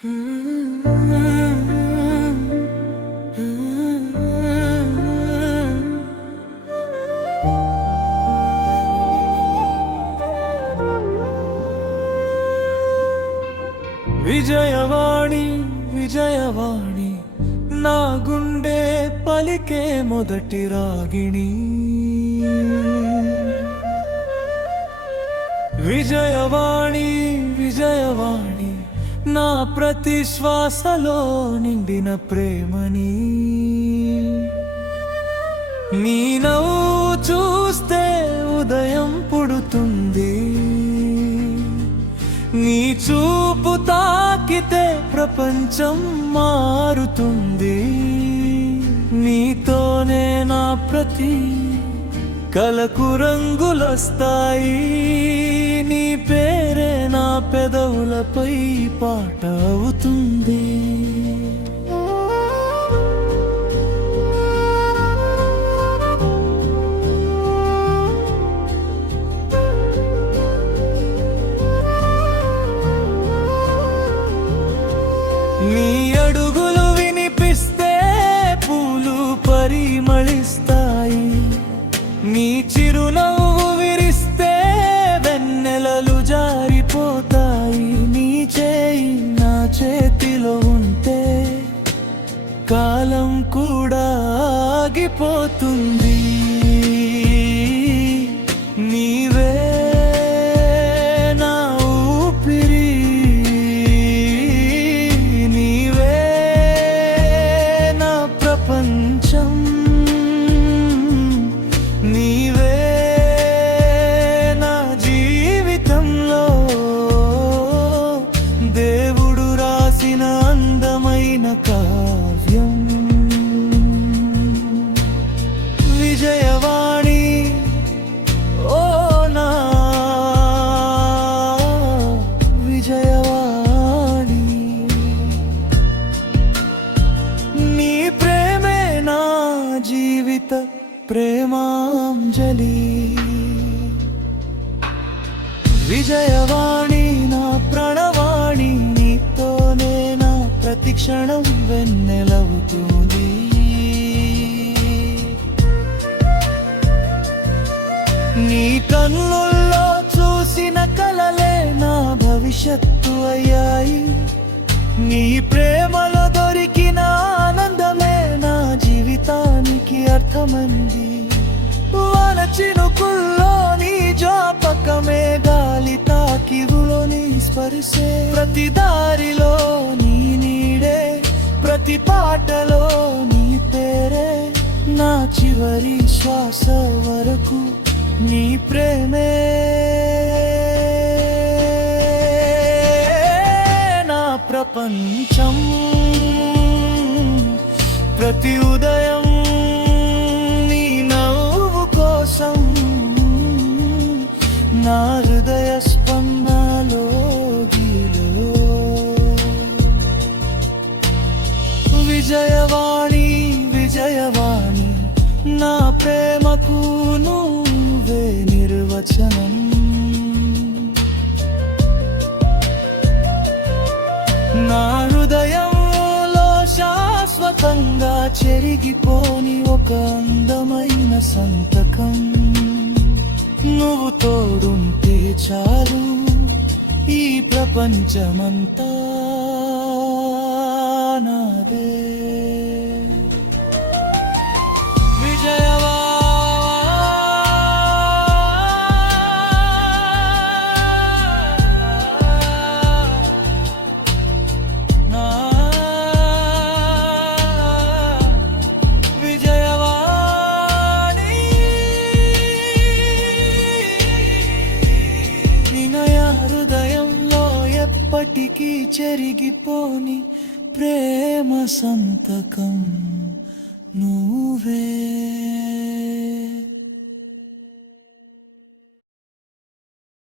విజయవాణి విజయవాణి నా గుండె పలికే మొదటి రాగిణి. విజయవాణి విజయవాణి నా ప్రతి శ్వాసలో నిండిన ప్రేమని. నీ నవ్వు చూస్తే ఉదయం పుడుతుంది, నీ చూపు తాకితే ప్రపంచం మారుతుంది. నీతోనే నా ప్రతి కలకు రంగులొస్తాయి, నీ పేరే నా పెదవులపై పాట అవుతుంది. నీ అడుగులు వినిపిస్తే పూలు పరిమళిస్తాయి, నీ చిరునవ్వు విరిస్తే వెన్నెలలు జారిపోతాయి. నీ చేయి నా చేతిలో ఉంటే కాలం కూడా ఆగిపోతుంది. నీవే నా ఊపిరి, నీవే నా ప్రపంచం, నీవే నా జీవితంలో దేవుడు రాసిన అందమైన కావ్యం. విజయవాణి ఓ నా విజయవాణి, నీ ప్రేమే నా జీవిత ప్రేమాంజలి. విజయవాణి నా ప్రణవాణి, నీతోనే నా ప్రతి క్షణం వెన్నెలవుతుంది. నీ కన్నుల్లో చూసిన కలలే నా భవిష్యత్తు అయ్యాయి, నీ ప్రేమలో దొరికిన ఆనందమే నా జీవితానికి అర్థమంది. వాన చినుకుల్లో నీ జ్ఞాపకమే, గాలి తాకివులో నీ స్పర్శే, ప్రతి దారిలో నీ నీడే, ప్రతి పాటలో నీ పేరే, నా చివరి శ్వాస వరకు నీ ప్రేమే నా ప్రపంచం. ప్రతి ఉదయం నీ నవ్వు కోసం నా హృదయ స్పందనలో గీలో. విజయవాణి విజయవాణి నా ప్రేమకు నువ్వే నిర్వచనం. నా హృదయంలో శాశ్వతంగా చెరిగిపోని ఒక అందమైన సంతకం. నువ్వు తోడుంటే చాలు ఈ ప్రపంచమంతా నాదే. విజయవాణి హృదయంలో ఎప్పటికీ చెరిగిపోని ప్రేమ సంతకం నువ్వే.